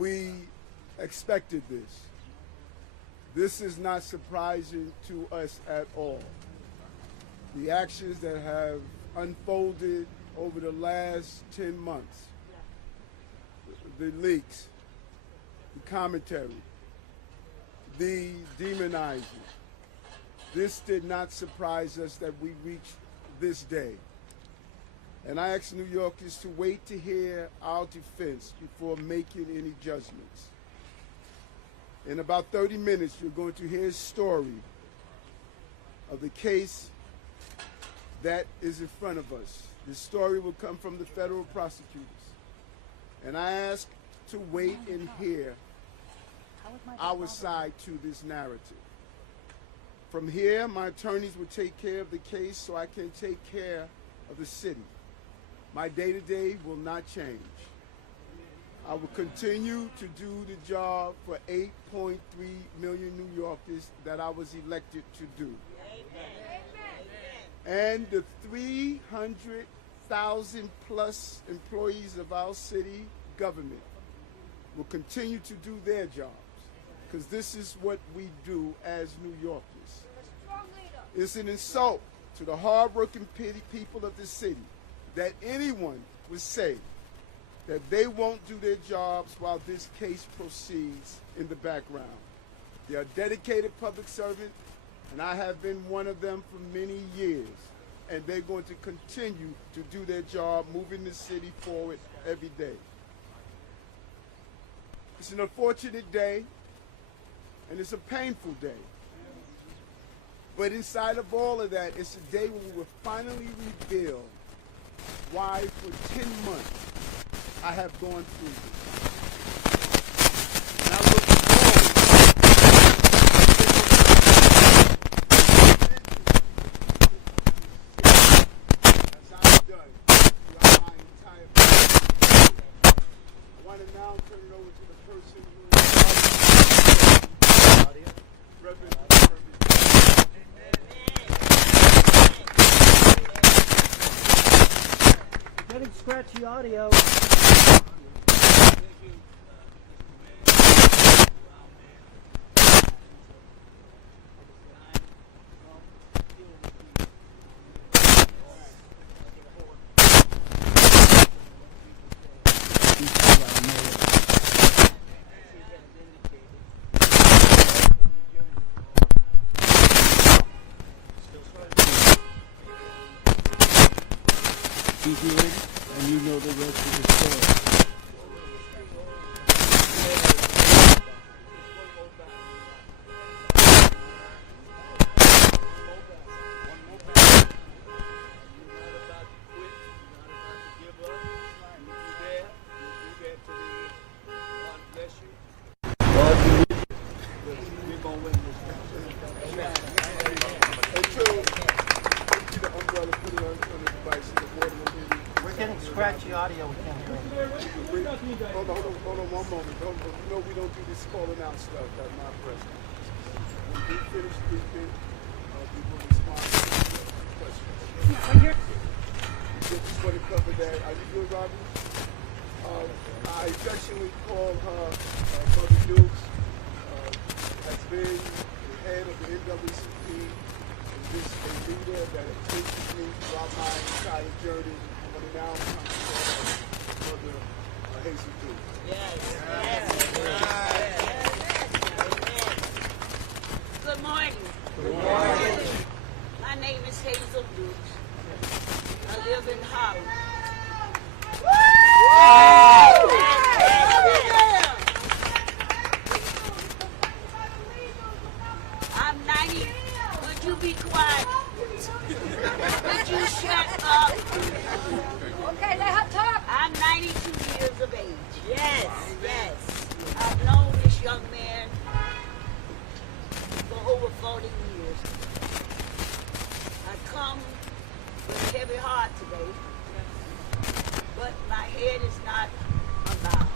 We expected this. This is not surprising to us at all. The actions that have unfolded over the last 10 months, the leaks, the commentary, the demonizing, this did not surprise us that we reached this day. And I ask New Yorkers to wait to hear our defense before making any judgments. In about 30 minutes, you're going to hear a story of the case that is in front of us. This story will come from the federal prosecutors. And I ask to wait and hear our side to this narrative. From here, my attorneys will take care of the case so I can take care of the city. My day-to-day will not change. I will continue to do the job for 8.3 million New Yorkers that I was elected to do. And the 300,000 plus employees of our city government will continue to do their jobs, because this is what we do as New Yorkers. It's an insult to the hard-working people of the city that anyone would say that they won't do their jobs while this case proceeds in the background. They are dedicated public servants, and I have been one of them for many years, and they're going to continue to do their job, moving the city forward every day. It's an unfortunate day, and it's a painful day. But inside of all of that, it's a day when we will finally reveal why for 10 months I have gone through this. And I look forward as I've done throughout my entire life. I want to now turn it over to the person who Reverend. Getting scratchy audio. And you know the rest of the story. Scratchy audio, we can't hear it. Hold on one moment. You know we don't do this calling out stuff at my president. When we finish speaking, we will respond to questions. Just want to cover that. Are you good, Robbie? I affectionately call her Mother Dukes, has been the head of the NAACP, and just a leader that has taken me throughout my entire journey. Now I'm trying to call Mother Hazel Dukes. Good morning. Good morning. My name is Hazel Dukes. I live in Harlem. I'm 90. Would you be quiet? Would you shut up? Okay, let her talk. I'm 92 years of age. Yes. I've known this young man for over 40 years. I come with a heavy heart today, but my head is not unbowed.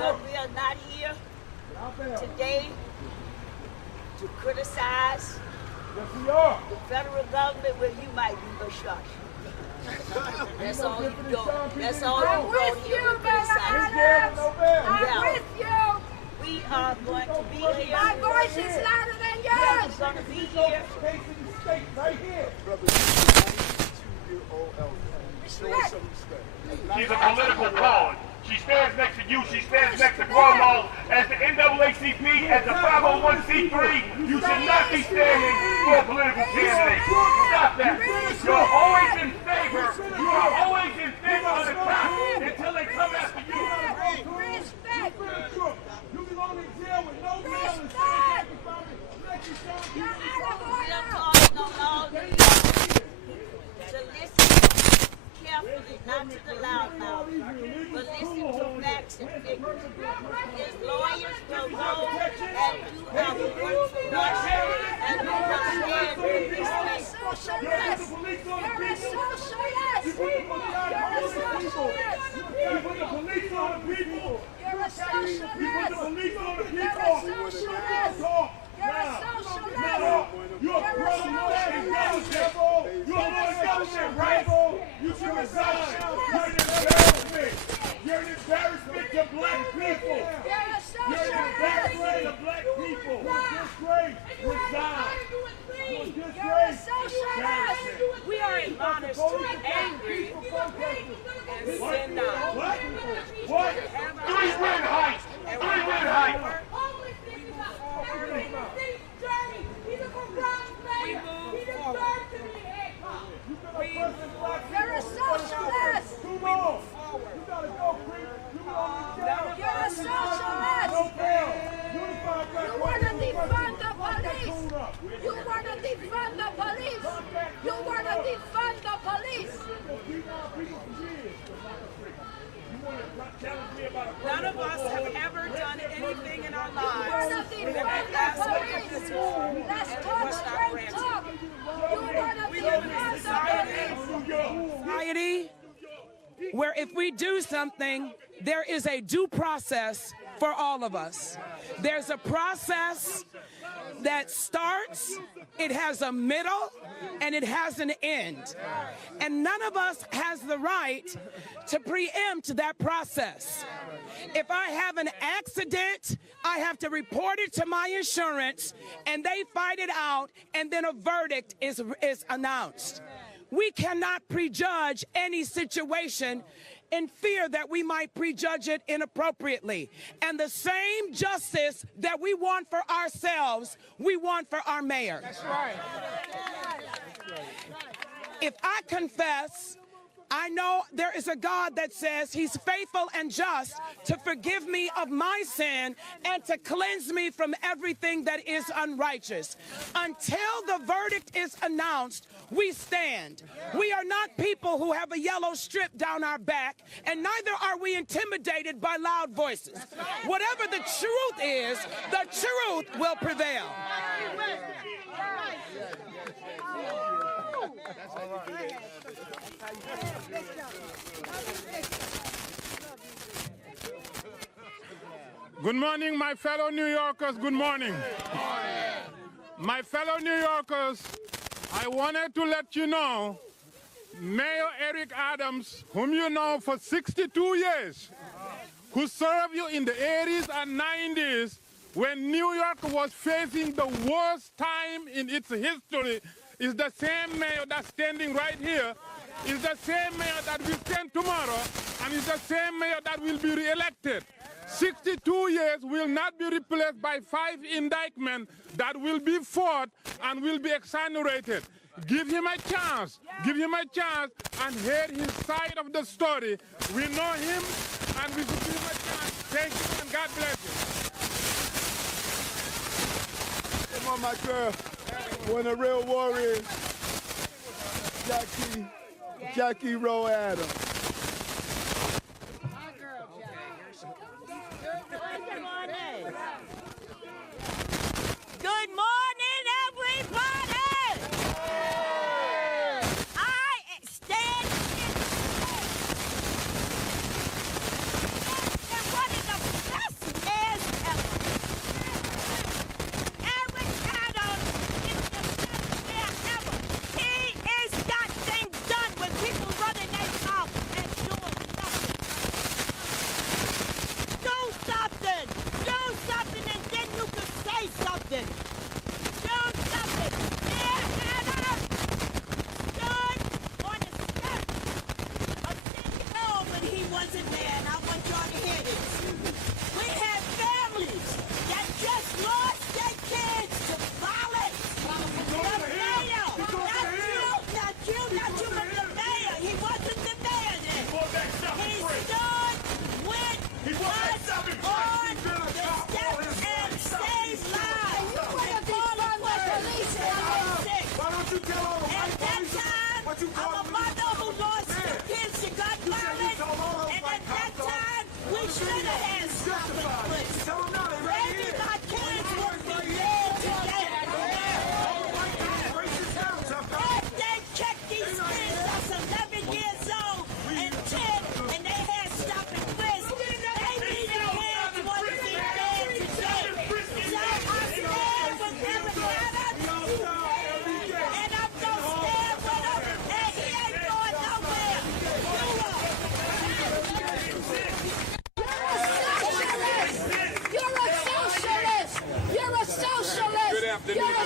But we are not here today to criticize the federal government when you might be Bashar. That's all you do. That's all I'm you with do you, here to Brother criticize. Adams. I'm with you. We are going to be here. My voice is louder than yours. We're going to be here. Brother, she's a 92-year-old elder. Show us some respect. She's a political pawn. She stands next to you. She stands next to Cuomo. As the NAACP, as the 501c3, you should not be standing for a political candidate. Stop that. You're always in favor. You are always in favor of the top until they come after you. Respect. You belong in jail with no Respect. You're out of We are order. calling on all of you to listen carefully, not to the loudmouth, but listen to facts and figures. His lawyers will go and do our work for us, and we will stand with You're a respect. socialist. You're a socialist. You're a socialist. You put the police on the people. You're a socialist. You put the police on the You're people. a socialist. Talk. You're a socialist. You're a You're a government, right? You should resign. You're an embarrassment. You're an embarrassment to black people. You're a You're an embarrassment to socialist. black people. Disgrace. Resign. You're a socialist. We are admonished to be angry and sin not. What? What? 3 red heights. 3 red heights. You're a socialist. Come on. You gotta go, Creek. You belong in jail. You're a socialist. No bail. Unified black You want to defund the police. You want to defund the police. You want to defund the police. None of us have ever done anything in our You want lives to defund that the asked for police. this Let's and talk was not straight granted. talk. You want to We live in a defund the society police. where if we do something, there is a due process for all of us. There's a process that starts, it has a middle, and it has an end. And none of us has the right to preempt that process. If I have an accident, I have to report it to my insurance, and they fight it out, and then a verdict is announced. We cannot prejudge any situation in fear that we might prejudge it inappropriately. And the same justice that we want for ourselves, we want for our mayor. That's right. If I confess, I know there is a God that says he's faithful and just to forgive me of my sin and to cleanse me from everything that is unrighteous. Until the verdict is announced, we stand. We are not people who have a yellow strip down our back, and neither are we intimidated by loud voices. Whatever the truth is, the truth will prevail. Good morning, my fellow New Yorkers. Good morning. My fellow New Yorkers, I wanted to let you know, Mayor Eric Adams, whom you know for 62 years, who served you in the 80s and 90s when New York was facing the worst time in its history, is the same mayor that's standing right here, is the same mayor that will stand tomorrow, and is the same mayor that will be re-elected. 62 years will not be replaced by 5 indictments that will be fought and will be exonerated. Give him a chance. Give him a chance and hear his side of the story. We know him and we should give him a chance. Thank you and God bless you. Come on, my girl. One of the real warriors, Jackie Rowe Adams. Good morning, everybody! I stand in what is a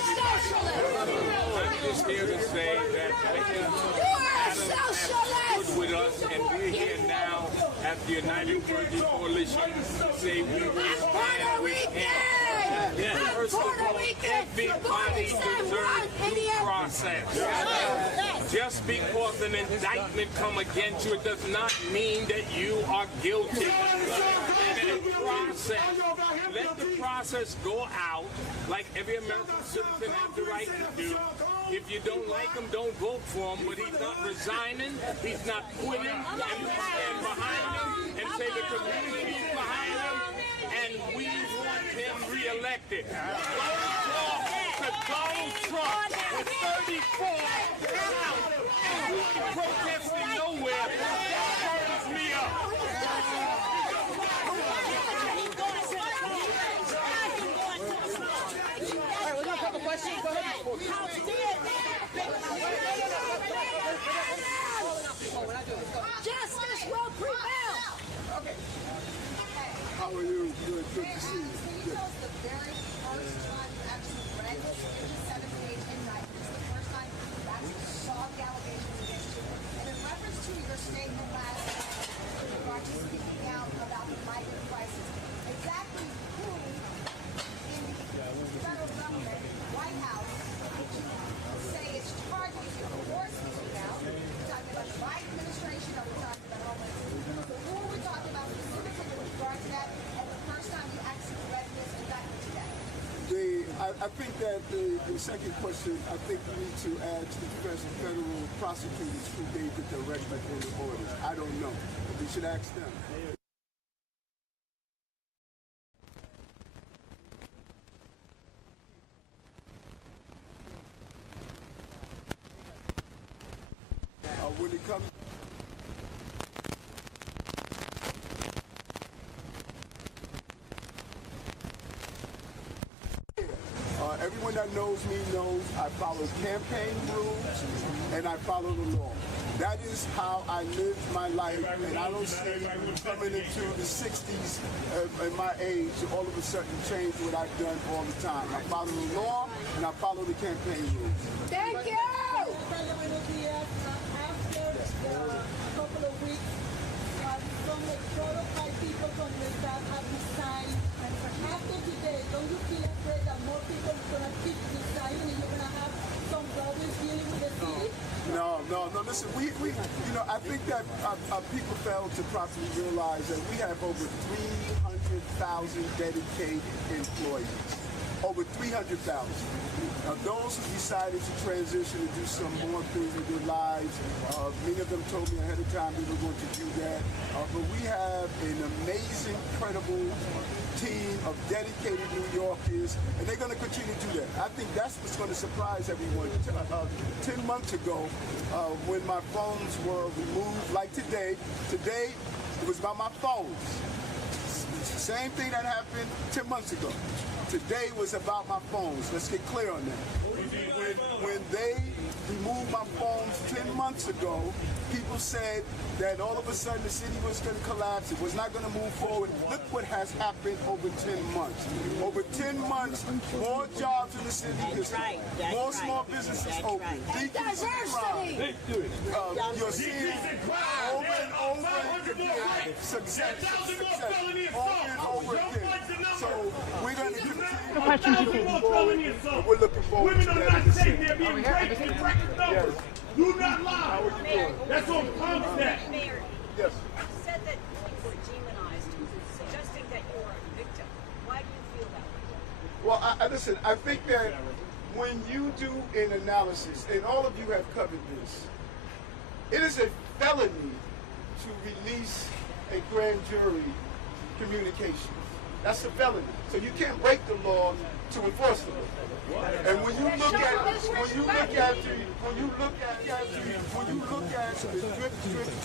I'm just here to say that Adam stood with us, and we're here now at the United Clergy Coalition to say we will stand with him. First of all, everybody deserves due process. Just because an indictment come against you, it does not mean that you are guilty. Let the process go out like every American citizen has the right to do. If you don't like him, don't vote for him, but he's not resigning, he's not quitting, and you stand behind him and say the community is behind him, and we want him reelected. To Donald Trump with 34 out, and we protesting nowhere, that burns me up. Justice will prevail. How are you? Good to see you. The very first time you actually read this 57-page indictment. It's the first time you actually saw the allegations against you. And in reference to your statement last night with regard to speaking out about the migrant crisis, exactly who in the federal government, White House, did you say is targeting you for speaking out? We're talking about the Biden administration, or we're talking about Homeland Security? So who are we talking about specifically with regard to that? And the first time you actually read this indictment today? I think that the second question, I think we need to add to the federal prosecutors who gave the directive or the orders. I don't know. We should ask them. When it comes everyone that knows me knows I follow campaign rules and I follow the law. That is how I live my life, and I don't see coming into the 60s at my age to all of a sudden change what I've done all the time. I follow the law and I follow the campaign rules. Thank you. Couple of weeks, some like 4 or 5 people from the staff have resigned. After today, don't you feel afraid that more people are going to keep resigning and you're going to have some problems dealing with the city? No. Listen, we I think that people fail to properly realize that we have over 300,000 dedicated employees. Over 300,000. Now, those who decided to transition and do some more things in their lives, many of them told me ahead of time they were going to do that. But we have an amazing, credible team of dedicated New Yorkers, and they're going to continue to do that. I think that's what's going to surprise everyone. 10 months ago, when my phones were removed, like today it was about my phones. It's the same thing that happened 10 months ago. Today was about my phones. Let's get clear on that. When they removed my phones 10 months ago, people said that all of a sudden the city was going to collapse. It was not going to move forward. Look what has happened over 10 months. Over 10 months, more jobs in the city, more small businesses open. Diversity. You're seeing over and over again success over and over again. So we're going to continue. We're looking forward to that in the city. Yes. Do not lie. That's on that. Mayor, Yes. you said that you were demonized, suggesting that you were a victim. Why do you feel that way? Well, listen, I think that when you do an analysis, and all of you have covered this, it is a felony to release a grand jury communication. That's a felony. So you can't break the law to enforce the law. And when you look at the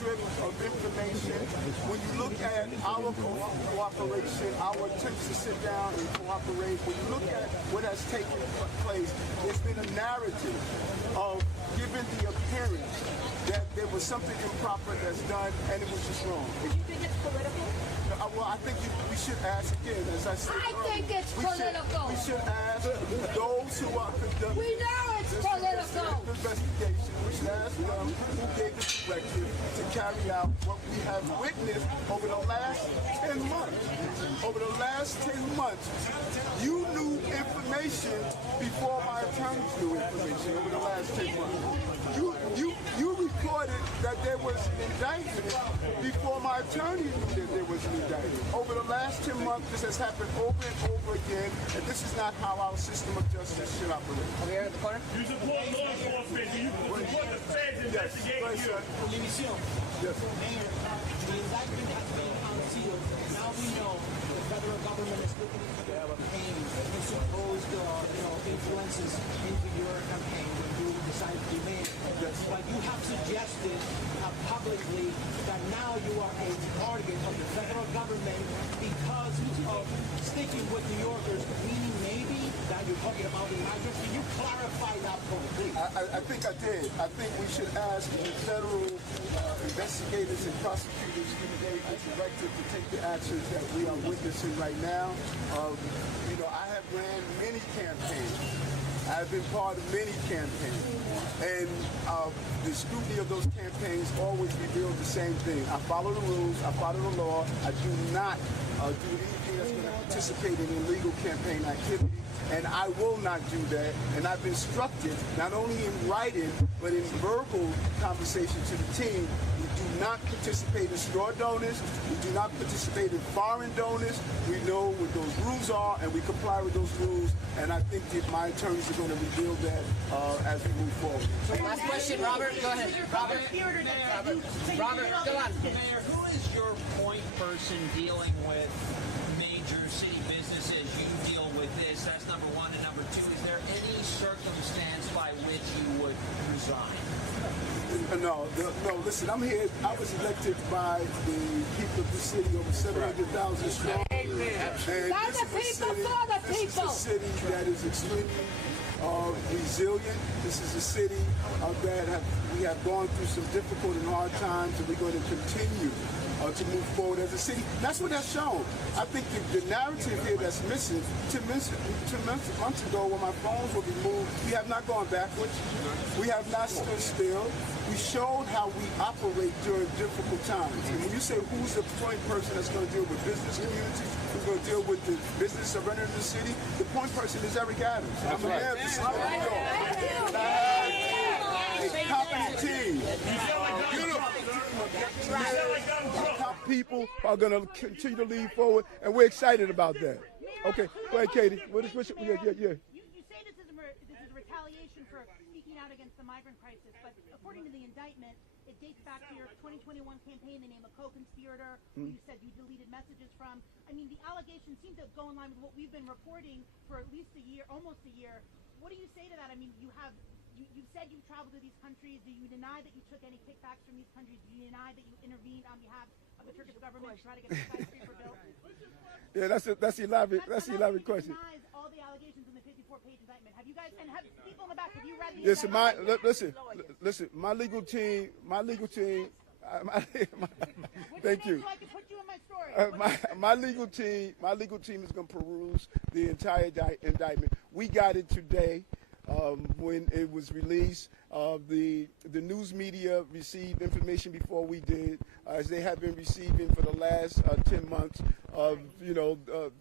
drip of information, when you look at our cooperation, our attempts to sit down and cooperate, when you look at what has taken place, there's been a narrative of giving the appearance that there was something improper that's done and it was just wrong. Do you think it's political? Well, I think we should ask again, as I said. I think it's political. We should ask those who are conducting. We know it's political. Investigation. We should ask them who gave the directive to carry out what we have witnessed over the last 10 months. Over the last 10 months, you knew information before my attorneys knew information over the last 10 months. You reported that there was an indictment before my attorney knew that there was an indictment. Over the last 10 months, this has happened over and over again, and this is not how our system of justice should operate. Over here at the corner? You support law enforcement. You support the feds investigating you. Yes. Mayor, the indictment has been unsealed. Now we know the federal government is looking into the campaign and supposed influences into your campaign when you decide to win. But you have suggested publicly that now you are a target of the federal government because of sticking with New Yorkers, meaning maybe that you're talking about the migrants. Can you clarify that point, please? I think I did. I think we should ask the federal investigators and prosecutors who gave the directive to take the actions that we are witnessing right now. I have ran many campaigns. I've been part of many campaigns. And the scrutiny of those campaigns always revealed the same thing. I follow the rules. I follow the law. I do not do anything that's going to participate in illegal campaign activity. And I will not do that. And I've instructed, not only in writing, but in verbal conversation to the team, we do not participate in straw donors. We do not participate in foreign donors. We know what those rules are, and we comply with those rules. And I think that my attorneys are going to reveal that as we move forward. Last question, Robert. Go ahead. Robert, go on. Mayor, who is your point person dealing with major city businesses? You deal with this. That's number one. And number two, is there any circumstance by which you would resign? No, listen, I'm here. I was elected by the people of the city, over 700,000 strong. And this is a city that is extremely resilient. This is a city that we have gone through some difficult and hard times, and we're going to continue to move forward as a city. That's what that's shown. I think the narrative here that's missing, 2 months ago when my phones were removed, we have not gone backwards. We have not stood still. We showed how we operate during difficult times. And when you say who's the point person that's going to deal with business community, who's going to deal with the business surrender in the city, the point person is Eric Adams. I'm the mayor of the city of New York. And I have a competent team. People are going to continue to lead forward, and we're excited about that. Okay, go ahead, Katie. You say this is a retaliation for speaking out against the migrant crisis, but according to the indictment, it dates back to your 2021 campaign, the name of co-conspirator, who you said you deleted messages from. I mean, the allegations seem to go in line with what we've been reporting for at least a year, almost a year. What do you say to that? I mean, you said you traveled to these countries. Do you deny that you took any kickbacks from these countries? Do you deny that you intervened on behalf of the Turkish government to try to get the skyscraper built? Yeah, that's an elaborate question. Denies all the allegations in the 54-page indictment. Have you guys, and have people in the back, have you read the Listen, my legal team, thank you. So I can put you in my story. My legal team is going to peruse the entire indictment. We got it today. When it was released, the news media received information before we did, as they have been receiving for the last 10 months.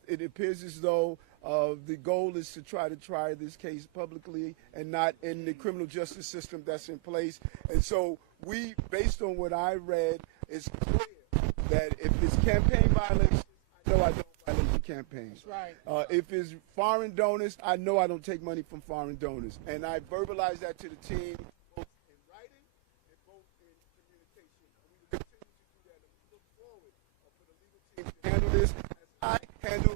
It appears as though the goal is to try this case publicly and not in the criminal justice system that's in place. And so we, based on what I read, it's clear that if it's campaign violence, I know I don't violate the campaigns. Right. If it's foreign donors, I know I don't take money from foreign donors. And I verbalize that to the team, both in writing and both in communication. We will continue to do that, and we look forward for the legal team to handle this as I handle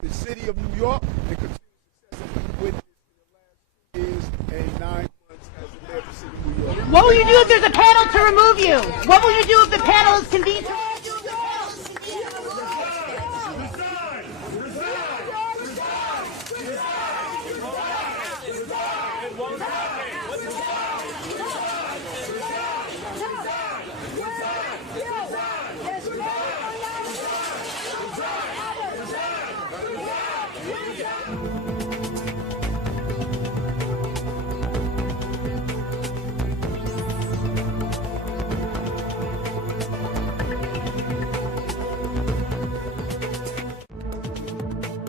the city of New York and continue success that we've witnessed in the last 2 years and 9 months as the mayor of the city of New York. What will you do if there's a panel to remove you? What will you do if the panel is convened to